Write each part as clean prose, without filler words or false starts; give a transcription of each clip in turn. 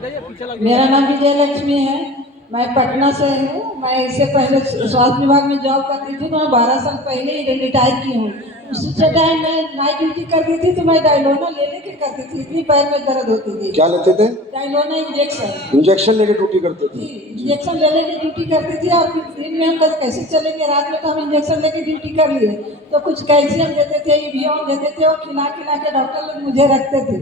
मेरा नाम विजय लक्ष्मी है। मैं पटना से हूँ। मैं इससे पहले स्वास्थ्य विभाग में जॉब करती थी, तो मैं 12 साल पहले ही रिटायर की हूँ। उसी टाइम मैं नाइट ड्यूटी करती थी, तो मैं डायलोना ले लेके करती थी, इतनी पैर में दर्द होती थी। क्या लेते थे? डायलोना इंजेक्शन। इंजेक्शन लेके ड्यूटी करते थे? इंजेक्शन ले लेके ड्यूटी करती थी। और फिर दिन में हम कैसे चलेंगे, रात में तो हम इंजेक्शन लेके ड्यूटी कर लिए, तो कुछ कैल्शियम देते थे, इवियन देते थे, और खिला खिला के डॉक्टर लोग मुझे रखते थे।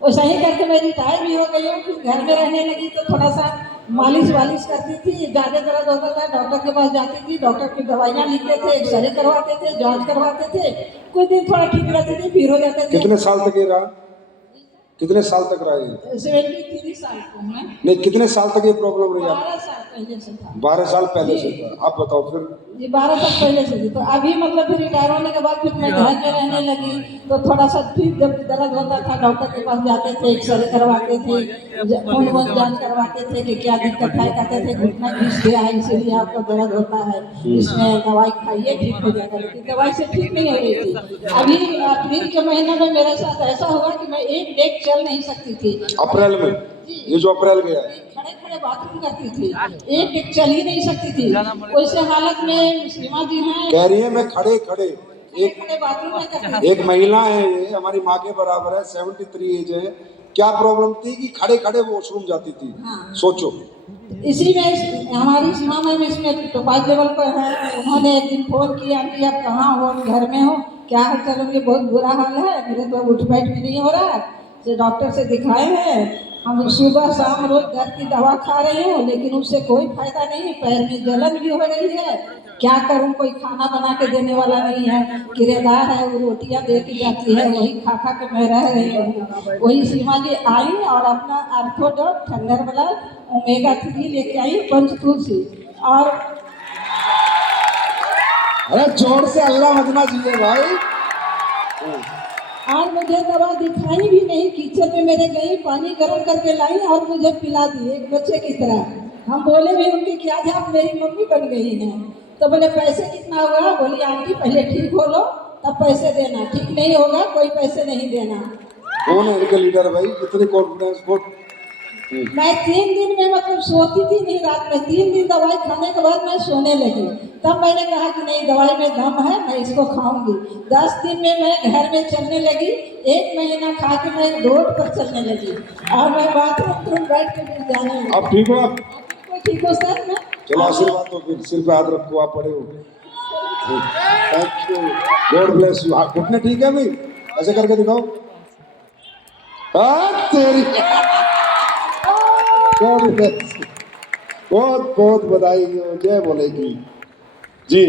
वैसा ही करके मैं रिटायर भी हो गई हूँ। फिर घर में रहने लगी तो थोड़ा सा मालिश वालिश करती थी। ज़्यादा दर्द होता था, डॉक्टर के पास जाती थी, डॉक्टर की दवाइयाँ लिखते थे, एक्सरे करवाते थे, जांच करवाते थे। कुछ दिन थोड़ा ठीक रहती थी, फिर हो जाते थे। कितने साल तक ये रहा? कितने साल तक रहा ये? 73 साल को मैं। नहीं, कितने साल तक ये प्रॉब्लम रही? 12 साल पहले से था। 12 साल पहले से था। आप बताओ फिर। ये 12 साल पहले से थी। तो अभी मतलब फिर रिटायर होने के बाद फिर मैं घर में रहने लगी, तो थोड़ा सा फिर जब दर्द होता था डॉक्टर के पास जाते थे, एक्सरे करवाते थे, खून वून जांच करवाते थे कि क्या दिक्कत है। कहते थे घुटना घिस गया है, इसीलिए आपको दर्द होता है, इसमें दवाई खाइए ठीक हो जाएगा। लेकिन दवाई से ठीक नहीं हो रही थी। अभी अप्रैल के महीने में मेरे साथ ऐसा हुआ कि मैं एक डेग चल नहीं सकती थी। अप्रैल में? ये जो अप्रैल गया, खड़े खड़े बाथरूम करती थी, एक डेग चल ही नहीं सकती थी। वैसे हालत में सीमा जी हैं, कह रही है मैं खड़े खड़े एक महिला है, ये हमारी माँ के बराबर है, 73 एज है। क्या प्रॉब्लम थी कि खड़े खड़े वॉशरूम जाती थी? हाँ। सोचो। इसी में हमारी सीमा में इसमें तो 5 लेवल पर है। उन्होंने एक दिन फोन किया कि आप कहाँ हो, घर में हो, क्या हाल चलोगे, बहुत बुरा हाल है, मेरे तो उठ बैठ भी नहीं हो रहा है, तो डॉक्टर से दिखाए हैं। हम सुबह शाम रोज दर्द की दवा खा रही हूँ, लेकिन उससे कोई फायदा नहीं, पैर में जलन भी हो रही है। क्या करूँ, कोई खाना बना के देने वाला नहीं है, किराएदार है, वो रोटियां दे के जाती है, वही खा खा के मैं रह रही हूँ। वही सीमा जी आई और अपना आर्थोडॉट ठंडर वाला ओमेगा 3 लेके आई, पंचतुलसी। और अरे जोर से अल्लाह मजना चाहिए भाई। और मुझे दवा दिखाई भी नहीं, किचन में मेरे गई, पानी गर्म करके लाई और मुझे पिला दी एक बच्चे की तरह। हम बोले भी उनकी कि आज आप मेरी मम्मी बन गई हैं। तो बोले पैसे कितना हुआ? बोली आंटी पहले ठीक हो लो तब पैसे देना, ठीक नहीं होगा कोई पैसे नहीं देना। कौन है इनके लीडर भाई? कितने कॉन्फिडेंस को? मैं 3 दिन में मतलब सोती थी नहीं रात में। 3 दिन दवाई खाने के बाद मैं सोने लगी। तब मैंने कहा कि नहीं, दवाई में दम है, मैं इसको खाऊंगी। 10 दिन में मैं घर में चलने लगी। 1 महीना खा के मैं रोड पर चलने लगी और मैं बाथरूम बैठ के फिर जाने लगी। अब ठीक हो? आप ठीक हो सर? मैं चलो आशीर्वाद तो फिर सिर पे हाथ रखो, आप पड़े हो। Thank you, God bless you. हाँ, घुटने ठीक है भाई? ऐसे करके दिखाओ। तेरी गॉड ब्लेस। बहुत बहुत बधाई हो, जय बोलेगी जी।